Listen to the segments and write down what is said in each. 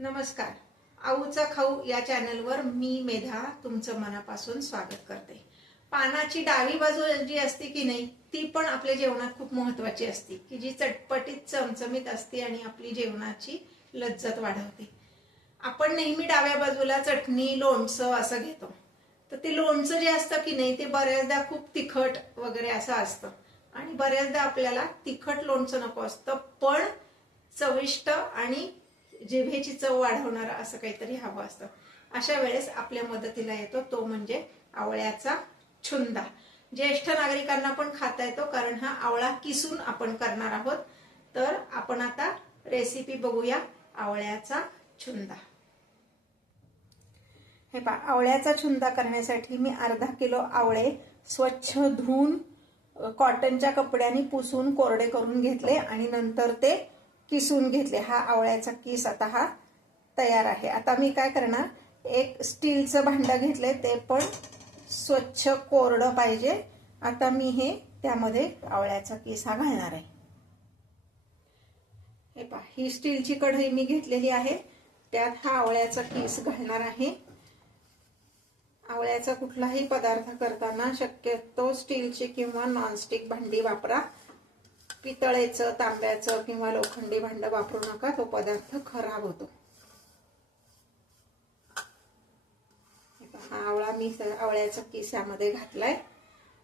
नमस्कार. आऊचा खाऊ या चॅनलवर मी मेधा तुमचं मनापासून स्वागत करते. पानाची डावी बाजू जी असते की नाही ती पण आपल्या जेवणात खूप महत्त्वाची असते, की जी चटपटीत चमचमीत असते आणि आपली जेवणाची लज्जत वाढवते. आपण नेहमी डाव्या बाजूला चटणी लोणचं असं घेतो, तर ते लोणचं जे असतं की नाही ते बऱ्याचदा खूप तिखट वगैरे असं असतं आणि बऱ्याचदा आपल्याला तिखट लोणचं नको असतं, पण चविष्ट आणि जिभेची चव वाढवणारा असं काहीतरी हवं असतं. अशा वेळेस आपल्या मदतीला येतो तो म्हणजे आवळ्याचा छुंदा. ज्येष्ठ नागरिकांना पण खाता येतो, कारण हा आवळा किसून आपण करणार आहोत. तर आपण आता रेसिपी बघूया आवळ्याचा छुंदा. हे पहा, आवळ्याचा छुंदा करण्यासाठी मी अर्धा किलो आवळे स्वच्छ धुवून कॉटनच्या कपड्याने पुसून कोरडे करून घेतले आणि नंतर ते किसून घेतले. हा आवळ्याचा किस आता हा तयार आहे. आता मी काय करणार, एक स्टीलचं भांडं घेतले, ते पण स्वच्छ कोरडं पाहिजे. आता मी हे त्यामध्ये आवळ्याचा किस हा घालणार आहे. हे पहा, ही स्टीलची कढई मी घेतलेली आहे, त्यात हा आवळ्याचा किस घालणार आहे. आवळ्याचा कुठलाही पदार्थ करताना शक्यतो स्टीलची किंवा नॉनस्टिक भांडी वापरा. पितळेचं, तांब्याचं किंवा लोखंडी भांडं वापरू नका, तो पदार्थ खराब होतो. हा आवळा मी आवळ्याचा किस यामध्ये घातलाय.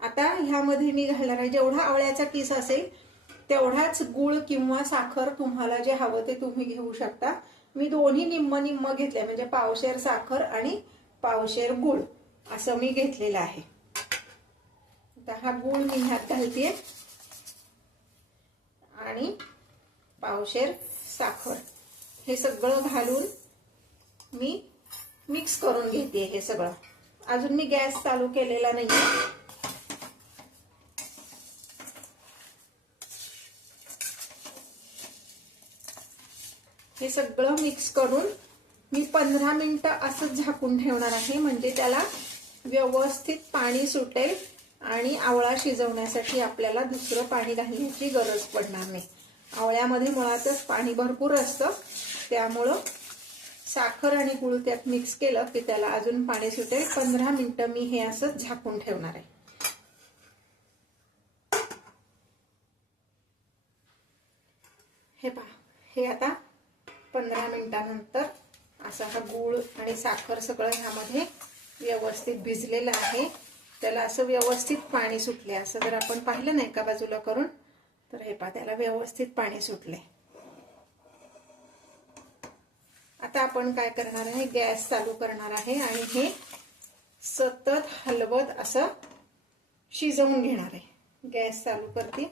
आता ह्यामध्ये मी घालणार आहे, जेवढा आवळ्याचा किस असेल तेवढाच गुळ किंवा साखर तुम्हाला जे हवं ते तुम्ही घेऊ शकता. मी दोन्ही निम्म निम्म घेतले, म्हणजे पावशेर साखर आणि पावशेर गुळ असं मी घेतलेलं आहे. आता हा गुळ मी ह्यात घालते आणि पावशेर साखर हे सगळं घालून मी मिक्स करून घेते. हे सगळं अजून मी गॅस चालू केलेला नाही. हे सगळं मिक्स करून मी 15 मिनिटं असंच झाकून ठेवणार आहे, म्हणजे त्याला व्यवस्थित पाणी सुटेल आणि आवळा शिजवण्यासाठी आपल्याला दुसरं पाणी घालण्याची गरज पडणार नाही. आवळ्यामध्ये मुळातच पाणी भरपूर असतं, त्यामुळं साखर आणि गुळ त्यात मिक्स केलं की त्याला अजून पाणी सुटेल. 15 मिनिटं मी हे असं झाकून ठेवणार आहे. हे पहा, हे आता 15 मिनिटानंतर असा हा गुळ आणि साखर सगळं ह्यामध्ये व्यवस्थित भिजलेलं आहे. त्याला असं व्यवस्थित पाणी सुटले. असं जर आपण पाहिलं ना एका बाजूला करून, तर हे पहा, त्याला व्यवस्थित पाणी सुटले. आता आपण काय करणार आहे, गॅस चालू करणार आहे आणि हे सतत हलवत असं शिजवून घेणार आहे. गॅस चालू करते.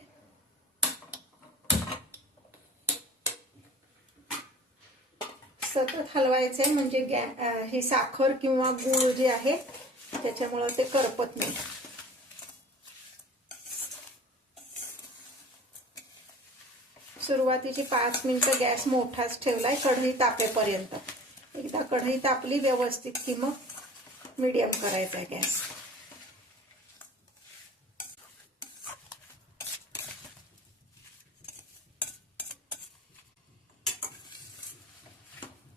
सतत हलवायचंय, म्हणजे हे साखर किंवा गूळ जे आहे त्याच्यामुळं ते करपत नाही. सुरुवातीची 5 मिनिटं गॅस मोठाच ठेवलाय कढई तापेपर्यंत. एकदा कढई तापली व्यवस्थित की मग मीडियम करायचा आहे गॅस.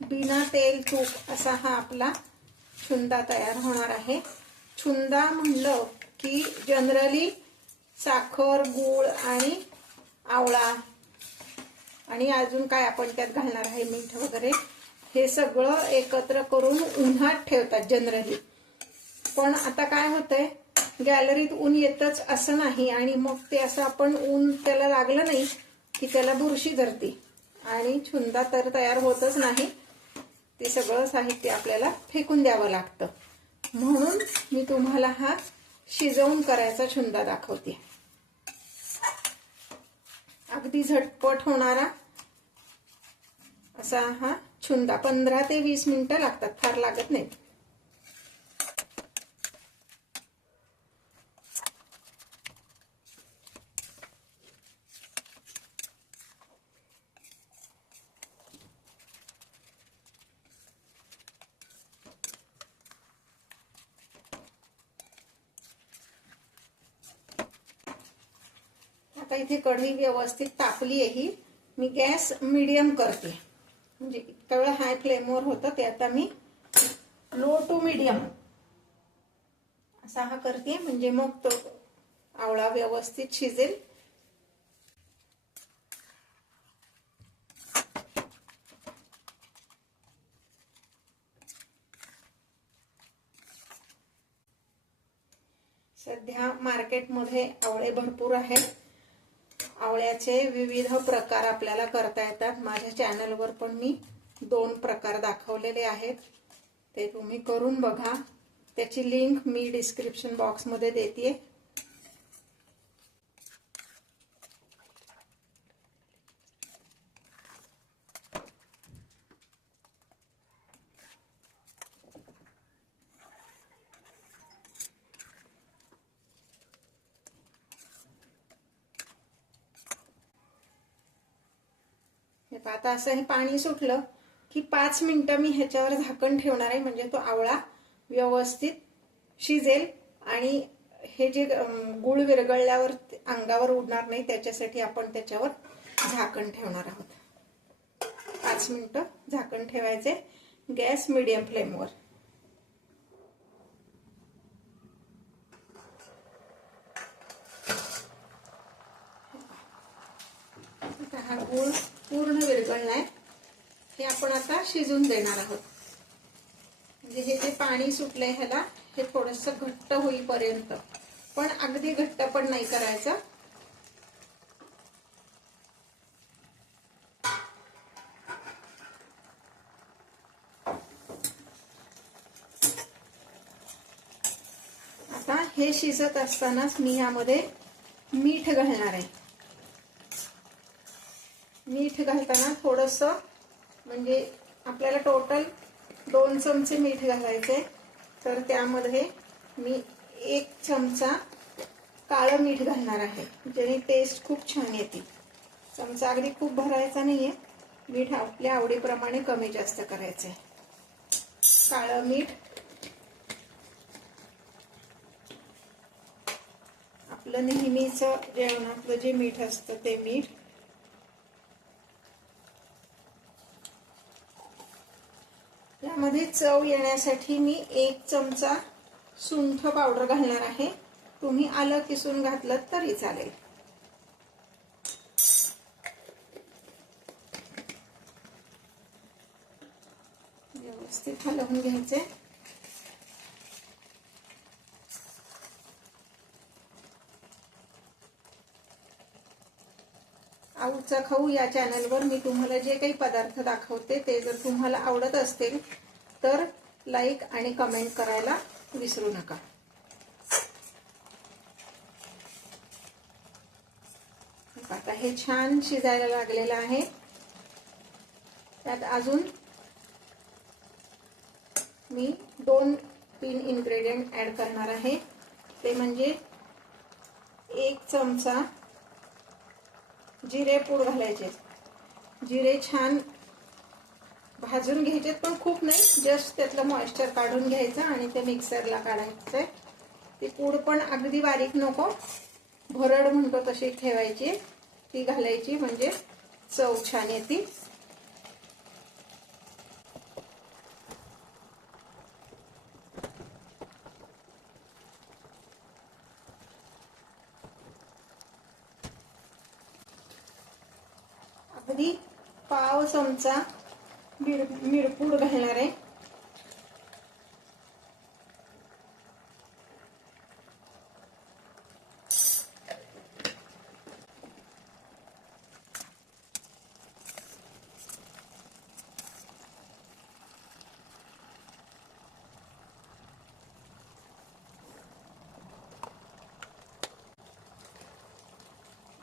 बिना तेल तूप असा हा आपला छुंदा तयार होणार आहे. छुंदा म्हणलं की जनरली साखर, गूळ आणि आवळा आणि अजून काय आपण त्यात घालणार आहे, मीठ वगैरे, हे सगळं एकत्र करून उन्हात ठेवतात जनरली. पण आता काय होतंय, गॅलरीत ऊन येतच असं नाही, आणि मग ते असं आपण ऊन त्याला लागलं नाही की त्याला बुरशी धरते आणि छुंदा तर तयार होतच नाही. ते सगळं साहित्य आपल्याला फेकून द्यावं लागतं. म्हणून मी तुम्हाला हा शिजवून करायचा छुंदा दाखवते. अगदी झटपट होणारा असा हा छुंदा. 15 ते 20 मिनिटं लागतात, फार लागत नाही. आता इथे कढई व्यवस्थित तापली आहे. मी गॅस मीडियम करते, म्हणजे एका वेळा हाय फ्लेमवर होतं ते आता मी लो टू मीडियम असा हा करते, म्हणजे मग तो आवळा व्यवस्थित शिजेल. सध्या मार्केटमध्ये आवळे भरपूर आहेत. आवळ्याचे विविध प्रकार आपल्याला करता येतात. माझ्या चॅनलवर पण मी 2 प्रकार दाखवलेले आहेत, ते तुम्ही करून बघा. त्याची लिंक मी डिस्क्रिप्शन बॉक्समध्ये देते. आता असं हे पाणी सुटलं की 5 मिनिटं मी ह्याच्यावर झाकण ठेवणार आहे, म्हणजे तो आवळा व्यवस्थित शिजेल आणि हे जे गुळ विरघळल्यावर अंगावर उडणार नाही त्याच्यासाठी आपण त्याच्यावर झाकण ठेवणार आहोत. 5 मिनिटं झाकण ठेवायचे, गॅस मीडियम फ्लेमवर. हा गुळ पूर्ण विरघळलाय, हे आपण आता शिजून देणार आहोत. म्हणजे हे जे पाणी सुटलंय ह्याला हे थोडंसं घट्ट होईपर्यंत, पण अगदी घट्ट पण नाही करायचं. आता हे शिजत असतानाच मी यामध्ये मीठ घालणार आहे. मीठ घालताना थोडंसं, म्हणजे आपल्याला टोटल 2 चमचे मीठ घालायचे, तर त्यामध्ये मी 1 चमचा काळं मीठ घालणार आहे, ज्याने टेस्ट खूप छान येते. चमचा अगदी खूप भरायचा नाहीये, मीठ आपल्या आवडीप्रमाणे कमी जास्त करायचंय. काळं मीठ, आपलं नेहमीचं जेवणातलं जे मीठ असतं ते मीठ. यामध्ये चव येण्यासाठी मी 1 चमचा सुंठ पावडर घालणार आहे. तुम्ही आलं किसून घातलं तरी चालेल. व्यवस्थित हलवून घ्यायचे. आऊचा खाऊ या चॅनलवर मी तुम्हाला जे काही पदार्थ दाखवते ते जर तुम्हाला आवडत असतील तर लाईक आणि कमेंट करायला विसरू नका. आता हे छान शिजायला लागलेलं आहे. त्यात अजून मी 2-3 इन्ग्रेडियंट ऍड करणार आहे. ते म्हणजे 1 चमचा जिरे पूड घालायचे. जिरे छान भाजून घ्यायचे, पण खूप नाही, जस्ट त्यातलं मॉइश्चर काढून घ्यायचं आणि ते मिक्सरला काढायचंय. ती पूड पण अगदी बारीक नको, भरड म्हणतो तशी ठेवायची, ती घालायची, म्हणजे चव छान येते. अगदी पाव चमचा मिरपूड घालणार आहे.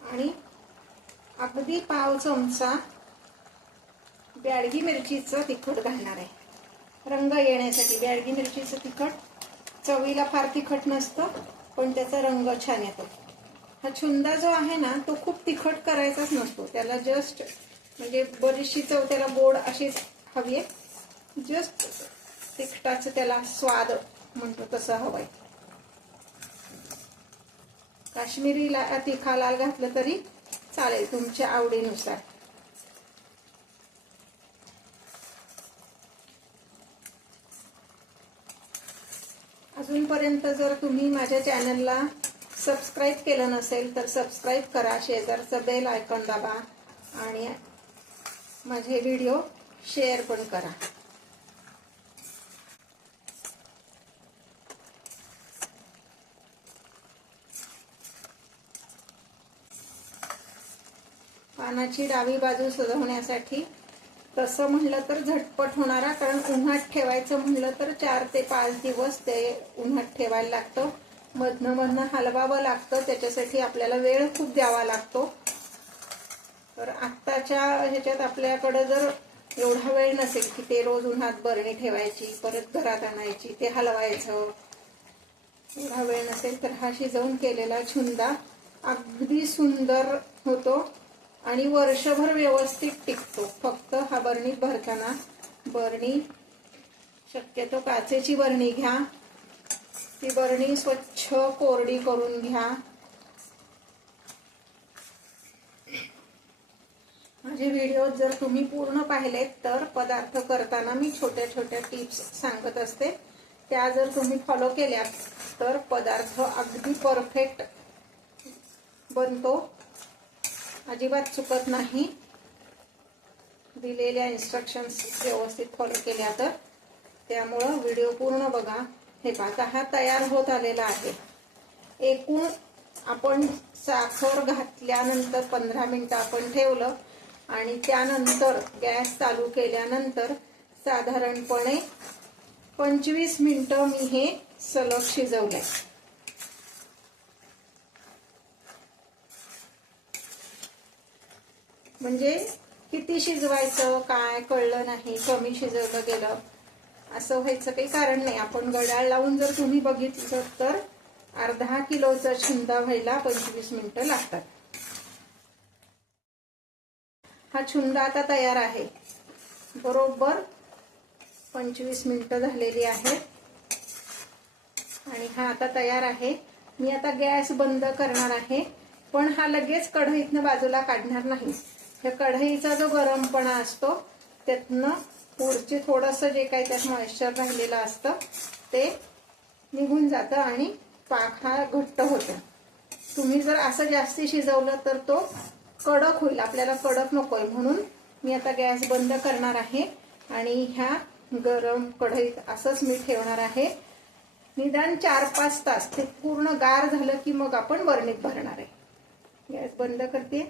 आणि अगदी पाव चमचा ब्याडगी मिरचीचं तिखट घालणार आहे, रंग येण्यासाठी. ब्याडगी मिरचीचं तिखट चवीला फार तिखट नसतं, पण त्याचा रंग छान येतो. हा छुंदा जो आहे ना तो खूप तिखट करायचाच नसतो, त्याला जस्ट म्हणजे बरीचशी चव त्याला गोड अशीच हवी आहे, जस्ट तिखटाचं त्याला स्वाद म्हणतो तसं हवंय. काश्मीरी तिखा लाल घातलं तरी चालेल तुमच्या आवडीनुसार. अजूनपर्यंत जर तुम्ही माझ्या चॅनलला सबस्क्राईब केलं नसेल तर सबस्क्राईब करा, शेजारचं बेल आयकॉन दाबा आणि माझे व्हिडिओ शेअर पण करा. पानाची डावी बाजू सजवण्यासाठी तसं म्हणलं तर झटपट होणारा, कारण उन्हात ठेवायचं म्हणलं तर 4 ते 5 दिवस ते उन्हात ठेवायला लागतं. मधनं मधनं हलवावं लागतं, त्याच्यासाठी आपल्याला वेळ खूप द्यावा लागतो. तर आत्ताच्या ह्याच्यात आपल्याकडं जर एवढा वेळ नसेल की ते रोज उन्हात बरणी ठेवायची, परत घरात आणायची, ते हलवायचं, एवढा वेळ नसेल तर हा शिजवून केलेला छुंदा अगदी सुंदर होतो आणि वर्षभर व्यवस्थित टिकतो. फक्त हा बरणीत भरताना बरणी शक्यतो काचेची बरणी घ्या, ती बरणी स्वच्छ कोरडी करून घ्या. माझे व्हिडिओ जर तुम्ही पूर्ण पाहिलेत तर पदार्थ करताना मी छोट्या छोट्या टिप्स सांगत असते, त्या जर तुम्ही फॉलो केल्या तर पदार्थ अगदी परफेक्ट बनतो, अजिबात चुकत नाही. दिलेल्या इन्स्ट्रक्शन्स व्यवस्थित फॉलो केल्या तर. त्यामुळं व्हिडिओ पूर्ण बघा. हे पहा, हा तयार होत आलेला आहे. एकूण आपण साखर घातल्यानंतर 15 मिनिटं आपण ठेवलं आणि त्यानंतर गॅस चालू केल्यानंतर साधारणपणे 25 मिनिटं मी हे सलग शिजवलंय. म्हणजे किती शिजवायचं काय कळलं नाही, कमी शिजवलं गेलं असं व्हायचं काही कारण नाही. आपण घड्याळ लावून जर तुम्ही बघितलं तर अर्धा किलोचा छुंदा व्हायला 25 मिनिटं लागतात. हा छुंदा आता तयार आहे. बरोबर 25 मिनिटं झालेली आहेत आणि हा आता तयार आहे. मी आता गॅस बंद करणार आहे, पण हा लगेच कढईतनं बाजूला काढणार नाही. या कढईचा जो गरमपणा असतो त्यातनं पुढचे थोडंसं जे काही त्यात मॉइश्चर राहिलेलं असतं ते निघून जातं आणि पाक हा घट्ट होतो. तुम्ही जर असं जास्ती शिजवलं तर तो कडक होईल, आपल्याला कडक नकोय. म्हणून मी आता गॅस बंद करणार आहे आणि ह्या गरम कढईत असंच मी ठेवणार आहे. निदान 4-5 तास ते पूर्ण गार झालं की मग आपण बरणीत भरणार आहे. गॅस बंद करते.